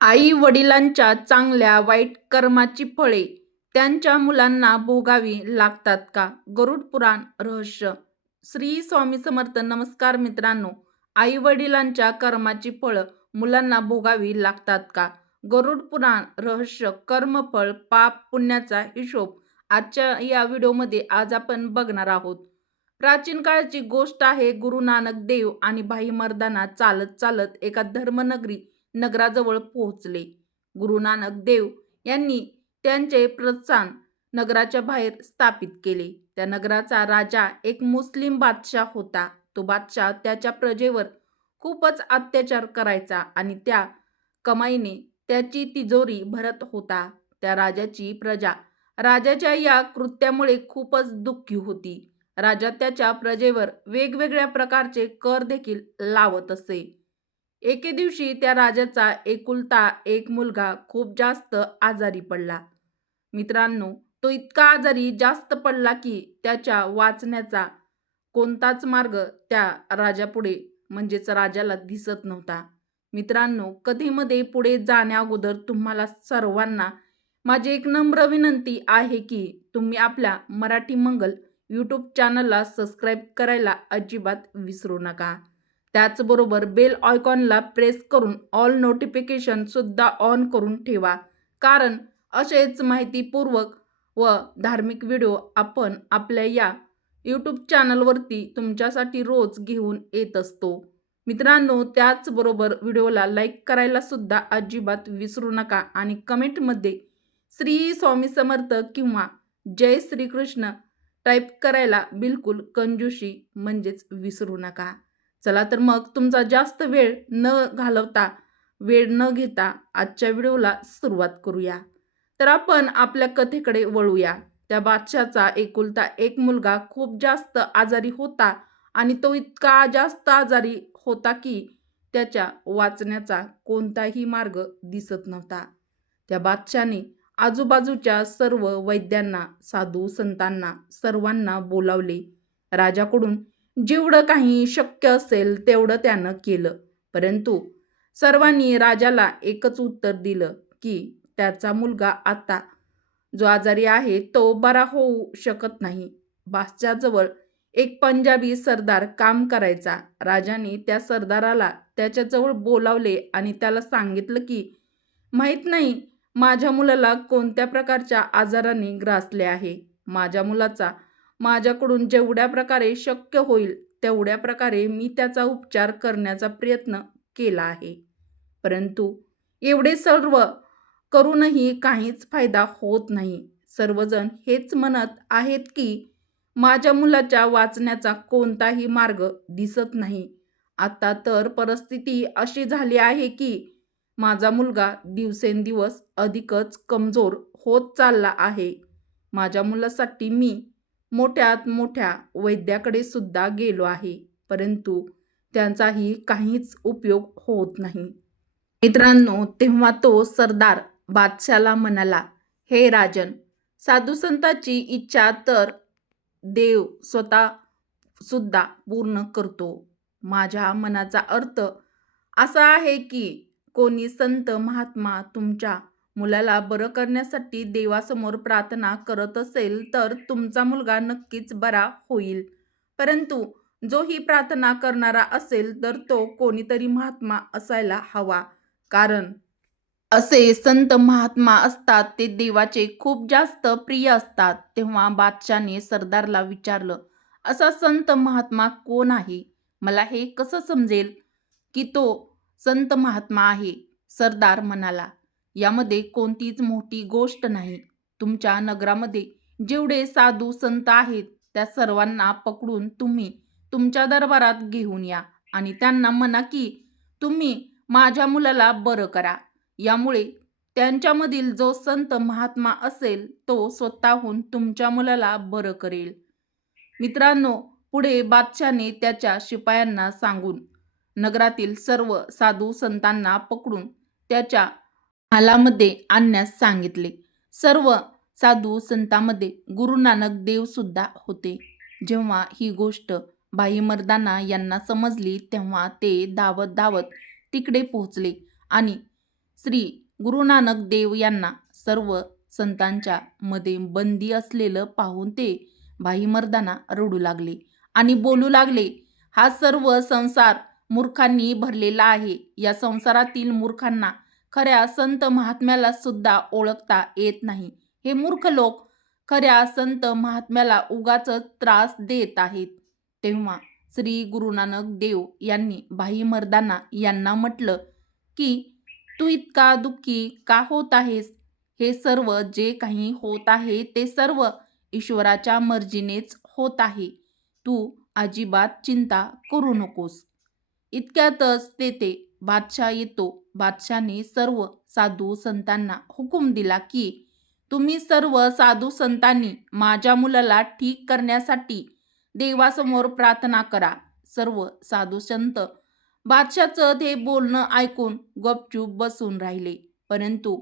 आई वडिलांच्या चांगल्या वाईट कर्माची फळे त्यांच्या मुलांना भोगावी लागतात का? गरुड पुराण रहस्य. श्री स्वामी समर्थ. नमस्कार मित्रांनो. आई वडिलांच्या कर्माची फळं मुलांना भोगावी लागतात का? गरुड पुराण रहस्य. कर्मफळ पाप पुण्याचा हिशोब. आजच्या या व्हिडिओमध्ये आज आपण बघणार आहोत. प्राचीन काळची गोष्ट आहे. गुरु नानक देव आणि भाई मर्दाना चालत चालत एका धर्मनगरी नगराजवळ पोहोचले. गुरु नानक देव यांनी त्यांचे प्रस्थान नगराच्या बाहेर स्थापित केले. त्या नगराचा राजा एक मुस्लिम बादशाह होता. तो बादशाह त्याच्या प्रजेवर खूपच अत्याचार करायचा आणि त्या कमाईने त्याची तिजोरी भरत होता. त्या राजाची प्रजा राजाच्या या कृत्यामुळे खूपच दुःखी होती. राजा त्याच्या प्रजेवर वेगवेगळ्या प्रकारचे कर देखील लावत असे. एके दिवशी त्या राजाचा एकुलता एक मुलगा खूप जास्त आजारी पडला. मित्रांनो, तो इतका आजारी जास्त पडला की त्याच्या वाचण्याचा कोणताच मार्ग त्या राजापुढे म्हणजेच राजाला दिसत नव्हता. मित्रांनो, कथेमध्ये पुढे जाण्याअगोदर तुम्हाला सर्वांना माझी एक नम्र विनंती आहे की तुम्ही आपल्या मराठी मंगल यूट्यूब चॅनलला सबस्क्राईब करायला अजिबात विसरू नका. त्याचबरोबर बेल आयकॉनला प्रेस करून ऑल नोटिफिकेशन सुद्धा ऑन करून ठेवा, कारण असेच माहितीपूर्वक व धार्मिक व्हिडिओ आपण आपल्या या यूट्यूब चॅनलवरती तुमच्यासाठी रोज घेऊन येत असतो. मित्रांनो, त्याचबरोबर व्हिडिओला लाईक करायला सुद्धा अजिबात विसरू नका आणि कमेंटमध्ये श्री स्वामी समर्थ किंवा जय श्रीकृष्ण टाईप करायला बिलकुल कंजूशी म्हणजेच विसरू नका. चला तर मग तुमचा जास्त वेळ न घेता आजच्या व्हिडिओला सुरुवात करूया. तर आपण आपल्या कथेकडे वळूया. त्या बादशाचा एकुलता एक मुलगा खूप जास्त आजारी होता आणि तो इतका जास्त आजारी होता की त्याच्या वाचण्याचा कोणताही मार्ग दिसत नव्हता. त्या बादशाने आजूबाजूच्या सर्व वैद्यांना, साधू संतांना सर्वांना बोलावले. राजाकडून जेवढं काही शक्य असेल तेवढं त्यानं केलं, परंतु सर्वांनी राजाला एकच उत्तर दिलं की त्याचा मुलगा आता जो आजारी आहे तो बरा होऊ शकत नाही. बादशाहजवळ एक पंजाबी सरदार काम करायचा. राजाने त्या सरदाराला त्याच्याजवळ बोलावले आणि त्याला सांगितलं की माहीत नाही माझ्या मुलाला कोणत्या प्रकारच्या आजाराने ग्रासले आहे. माझ्या मुलाचा माझ्याकडून जेवढ्या प्रकारे शक्य होईल तेवढ्या प्रकारे मी त्याचा उपचार करण्याचा प्रयत्न केला आहे, परंतु एवढे सर्व करूनही काहीच फायदा होत नाही. सर्वजण हेच म्हणत आहेत की माझ्या मुलाच्या वाचण्याचा कोणताही मार्ग दिसत नाही. आता तर परिस्थिती अशी झाली आहे की माझा मुलगा दिवसेंदिवस अधिकच कमजोर होत चालला आहे. माझ्या मुलासाठी मी मोठ्यात मोठ्या वैद्याकडे सुद्धा गेलो आहे, परंतु त्यांचाही काहीच उपयोग होत नाही. मित्रांनो, तेव्हा तो सरदार बादशाला म्हणाला, हे राजन, साधुसंताची इच्छा तर देव स्वतः सुद्धा पूर्ण करतो. माझ्या मनाचा अर्थ असा आहे की कोणी संत महात्मा तुमच्या मुलाला बरं करण्यासाठी देवासमोर प्रार्थना करत असेल तर तुमचा मुलगा नक्कीच बरा होईल. परंतु जो ही प्रार्थना करणारा असेल तर तो कोणीतरी महात्मा असायला हवा, कारण असे संत महात्मा असतात ते देवाचे खूप जास्त प्रिय असतात. तेव्हा बादशाने सरदारला विचारलं, असा संत महात्मा कोण आहे? मला हे कसं समजेल की तो संत महात्मा आहे? सरदार म्हणाला, यामध्ये कोणतीच मोठी गोष्ट नाही. तुमच्या नगरामध्ये जेवढे साधू संत आहेत त्या सर्वांना पकडून तुम्ही तुमच्या दरबारात घेऊन या आणि त्यांना म्हणा की तुम्ही माझ्या मुलाला बरं करा. यामुळे त्यांच्यामधील जो संत महात्मा असेल तो स्वतःहून तुमच्या मुलाला बरं करेल. मित्रांनो, पुढे बादशाने त्याच्या शिपायांना सांगून नगरातील सर्व साधू संतांना पकडून त्याच्या महालामध्ये आणण्यास सांगितले. सर्व साधू संतांमध्ये गुरु नानक देव सुद्धा होते. जेव्हा ही गोष्ट भाई मर्दाना यांना समजली तेव्हा ते धावत धावत तिकडे पोहोचले आणि श्री गुरु नानक देव यांना सर्व संतांच्या मध्ये बंदी असलेलं पाहून ते भाईमर्दाना रडू लागले आणि बोलू लागले, हा सर्व संसार मूर्खांनी भरलेला आहे. या संसारातील मूर्खांना खऱ्या संत महात्म्याला सुद्धा ओळखता येत नाही. हे मूर्ख लोक खऱ्या संत महात्म्याला उगाच त्रास देत आहेत. तेव्हा श्री गुरु नानक देव यांनी भाईमर्दाना यांना म्हटलं की तू इतका दुःखी का होत आहेस? हे सर्व जे काही होत आहे ते सर्व ईश्वराच्या मर्जीनेच होत आहे. तू अजिबात चिंता करू नकोस. इतक्यातच तेथे बादशाह येतो. बादशाहने सर्व साधू संतांना हुकूम दिला की तुम्ही सर्व साधू संतांनी माझ्या मुलाला ठीक करण्यासाठी देवासमोर प्रार्थना करा. सर्व साधू संत बादशाचं ते बोलणं ऐकून गपचूप बसून राहिले. परंतु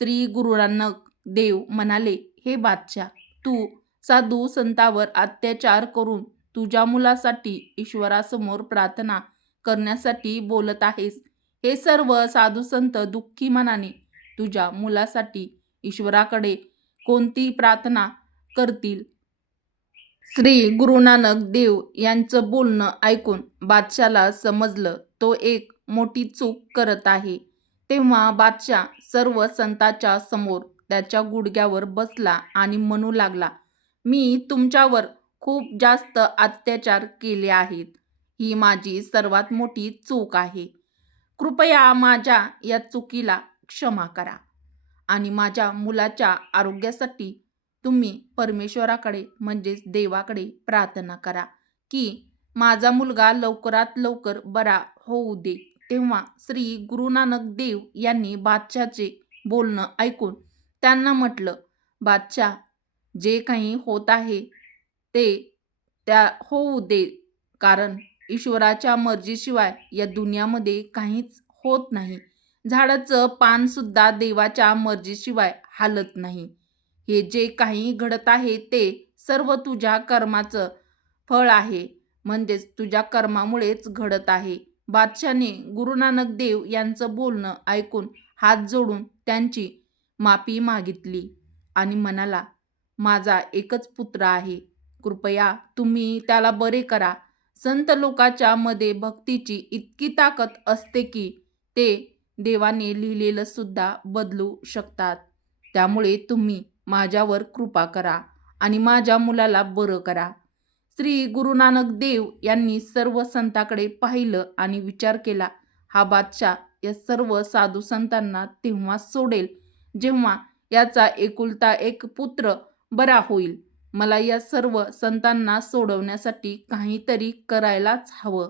श्री गुरु नानक देव म्हणाले, हे बादशाह, तू साधू संतांवर अत्याचार करून तुझ्या मुलासाठी ईश्वरासमोर प्रार्थना करण्यासाठी बोलत आहेस. हे सर्व साधू संत दुःखी मनाने तुझ्या मुलासाठी ईश्वराकडे कोणती प्रार्थना करतील? श्री गुरु नानक देव यांचं बोलणं ऐकून बादशाला समजलं तो एक मोठी चूक करत आहे. तेव्हा बादशाह सर्व संतांच्या समोर त्याच्या गुडघ्यावर बसला आणि म्हणू लागला, मी तुमच्यावर खूप जास्त अत्याचार केले आहेत. ही माझी सर्वात मोठी चूक आहे. कृपया माझ्या या चुकीला क्षमा करा आणि माझ्या मुलाच्या आरोग्यासाठी तुम्ही परमेश्वराकडे म्हणजेच देवाकडे प्रार्थना करा की माझा मुलगा लवकरात लवकर बरा होऊ दे. तेव्हा श्री गुरु नानक देव यांनी बादशाहचे बोलणं ऐकून त्यांना म्हटलं, बादशाह, जे काही होत आहे ते त्या होऊ दे, कारण ईश्वराच्या मर्जीशिवाय या दुनियामध्ये काहीच होत नाही. झाडाचं पान सुद्धा देवाच्या मर्जीशिवाय हालत नाही. हे जे काही घडत आहे ते सर्व तुझ्या कर्माचं फळ आहे, म्हणजेच तुझ्या कर्मामुळेच घडत आहे. बादशाने गुरु नानक देव यांचं बोलणं ऐकून हात जोडून त्यांची माफी मागितली आणि म्हणाला, माझा एकच पुत्र आहे. कृपया तुम्ही त्याला बरे करा. संत लोकांच्या मध्ये भक्तीची इतकी ताकद असते की ते देवाने लिहिलेलं सुद्धा बदलू शकतात. त्यामुळे तुम्ही माझ्यावर कृपा करा आणि माझ्या मुलाला बरं करा. श्री गुरु नानक देव यांनी सर्व संतांकडे पाहिलं आणि विचार केला, हा बादशाह या सर्व साधू संतांना तेव्हा सोडेल जेव्हा याचा एकुलता एक पुत्र बरा होईल. मला या सर्व संतांना सोडवण्यासाठी काहीतरी करायलाच हवं.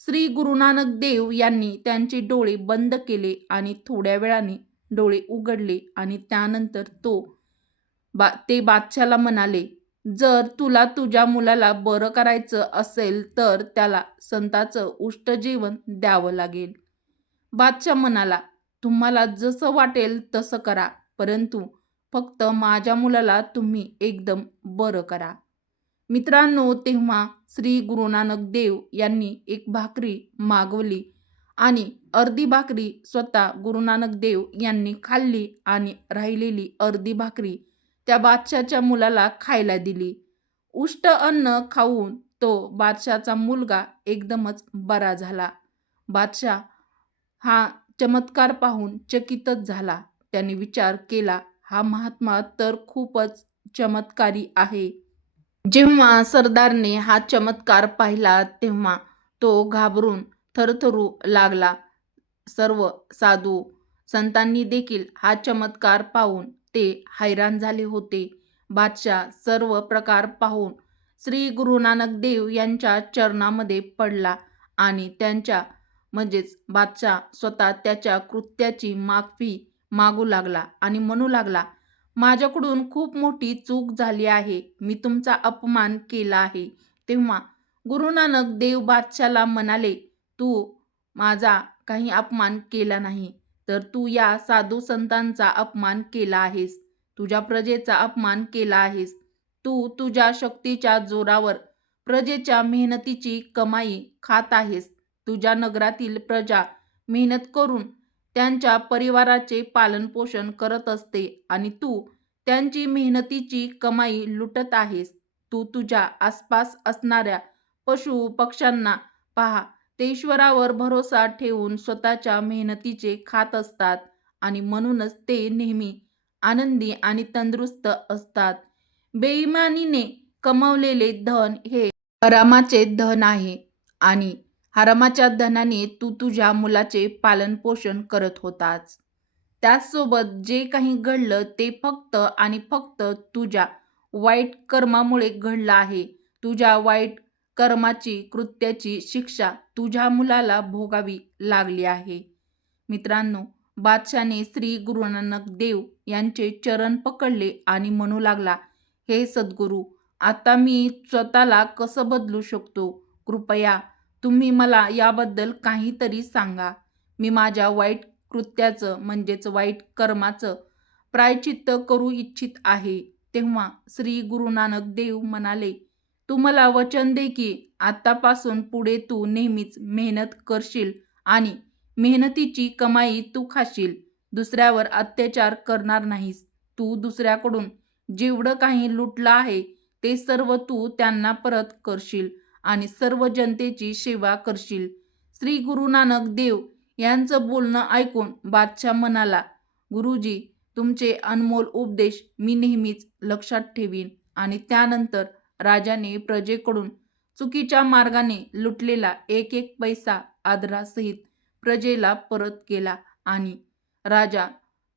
श्री गुरु नानक देव यांनी त्यांचे डोळे बंद केले आणि थोड्या वेळाने डोळे उघडले आणि त्यानंतर ते बादशाला म्हणाले, जर तुला तुझ्या मुलाला बरं करायचं असेल तर त्याला संतांचं उष्ट जेवण द्यावं लागेल. बादशाह म्हणाला, तुम्हाला जसं वाटेल तसं करा, परंतु फक्त माझ्या मुलाला तुम्ही एकदम बरं करा. मित्रांनो, तेव्हा श्री गुरु नानक देव यांनी एक भाकरी मागवली आणि अर्धी भाकरी स्वतः गुरु नानक देव यांनी खाल्ली आणि राहिलेली अर्धी भाकरी त्या बादशाच्या मुलाला खायला दिली. उष्ट अन्न खाऊन तो बादशाचा मुलगा एकदमच बरा झाला. बादशाह हा चमत्कार पाहून चकितच झाला. त्याने विचार केला, हा महात्मा तर खूपच चमत्कारी आहे. जेव्हा सरदारने हा चमत्कार पाहिला तेव्हा तो घाबरून थरथरू लागला. सर्व साधू संतांनी देखील हा चमत्कार पाहून ते हैराण झाले होते. बादशाह सर्व प्रकार पाहून श्री गुरु नानक देव यांच्या चरणामध्ये पडला आणि त्यांच्या म्हणजेच बादशाह स्वतः त्याच्या कृत्याची माफी मागू लागला आणि म्हणू लागला, माझ्याकडून खूप मोठी चूक झाली आहे. मी तुमचा अपमान केला आहे. तेव्हा गुरु नानक देव बादशाला म्हणाले, तू माझा काही अपमान केला नाही, तर तू या साधू संतांचा अपमान केला आहेस. तुझ्या प्रजेचा अपमान केला आहेस. तू तुझ्या शक्तीच्या जोरावर प्रजेच्या मेहनतीची कमाई खात आहेस. तुझ्या नगरातील प्रजा मेहनत करून त्यांच्या परिवाराचे पालनपोषण करत असते आणि तू त्यांची मेहनतीची कमाई लुटत आहेस. तू तुझ्या आसपास असणाऱ्या पशु पक्ष्यांना पहा. ते ईश्वरावर भरोसा ठेवून स्वतःच्या मेहनतीचे खात असतात आणि म्हणूनच ते नेहमी आनंदी आणि तंदुरुस्त असतात. बेईमानीने कमवलेले धन हे हरामाचे धन आहे आणि हरामाच्या धनाने तू तुझ्या मुलाचे पालनपोषण करत होतास. त्याचसोबत जे काही घडलं ते फक्त आणि फक्त तुझ्या वाईट कर्मामुळे घडलं आहे. तुझ्या वाईट कर्माची कृत्याची शिक्षा तुझ्या मुलाला भोगावी लागली आहे. मित्रांनो, बादशाने श्री गुरु नानक देव यांचे चरण पकडले आणि म्हणू लागला, हे सद्गुरू, आता मी स्वतःला कसं बदलू शकतो? कृपया तुम्ही मला याबद्दल काहीतरी सांगा. मी माझ्या वाईट कृत्याचं म्हणजेच वाईट कर्माचं प्रायश्चित्त करू इच्छित आहे. तेव्हा श्री गुरु नानक देव म्हणाले, तू मला वचन दे की आतापासून पुढे तू नेहमीच मेहनत करशील आणि मेहनतीची कमाई तू खाशील. दुसऱ्यावर अत्याचार करणार नाहीस. तू दुसऱ्याकडून जेवढं काही लुटलं आहे ते सर्व तू त्यांना परत करशील आणि सर्व जनतेची सेवा करशील. श्री गुरु नानक देव यांचं बोलणं ऐकून बादशाह म्हणाला, गुरुजी, तुमचे अनमोल उपदेश मी नेहमीच लक्षात ठेवीन. आणि त्यानंतर राजाने प्रजेकडून चुकीच्या मार्गाने लुटलेला एक एक पैसा आदरासहित प्रजेला परत केला आणि राजा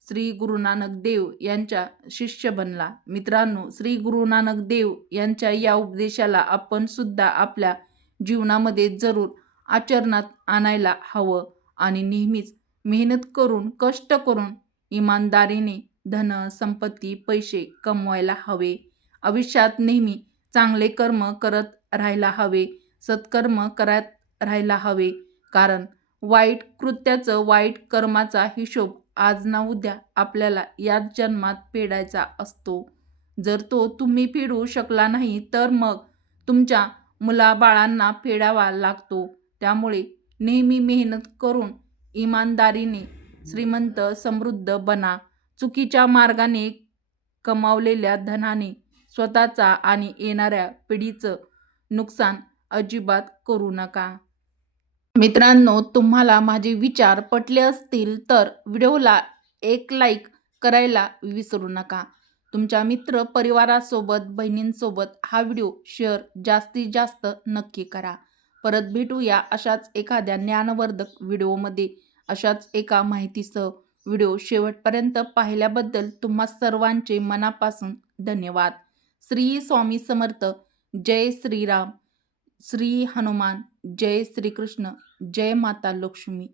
श्री गुरु नानक देव यांचा शिष्य बनला. मित्रांनो, श्री गुरु नानक देव यांच्या या उपदेशाला आपण सुद्धा आपल्या जीवनामध्ये जरूर आचरणात आणायला हवं आणि नेहमीच मेहनत करून, कष्ट करून, इमानदारीने धन, संपत्ती, पैसे कमवायला हवे. आयुष्यात नेहमी चांगले कर्म करत राहायला हवे, सत्कर्म करत राहायला हवे. कारण वाईट कृत्याचं, वाईट कर्माचा हिशोब आज ना उद्या आपल्याला याच जन्मात फेडायचा असतो. जर तो तुम्ही फेडू शकला नाही तर मग तुमच्या मुलाबाळांना फेडावा लागतो. त्यामुळे नेहमी मेहनत करून इमानदारीने श्रीमंत समृद्ध बना. चुकीच्या मार्गाने कमावलेल्या धनाने स्वतःचा आणि येणाऱ्या पिढीचं नुकसान अजिबात करू नका. मित्रांनो, तुम्हाला माझे विचार पटले असतील तर व्हिडिओला एक लाईक करायला विसरू नका. तुमच्या मित्र परिवारासोबत, बहिणींसोबत हा व्हिडिओ शेअर जास्तीत जास्त नक्की करा. परत भेटूया अशाच एखाद्या ज्ञानवर्धक व्हिडिओमध्ये, अशाच एका माहितीसह. व्हिडिओ शेवटपर्यंत पाहिल्याबद्दल तुम्हा सर्वांचे मनापासून धन्यवाद. श्री स्वामी समर्थ. जय श्रीराम. श्री हनुमान. जय श्रीकृष्ण. जय माता लक्ष्मी.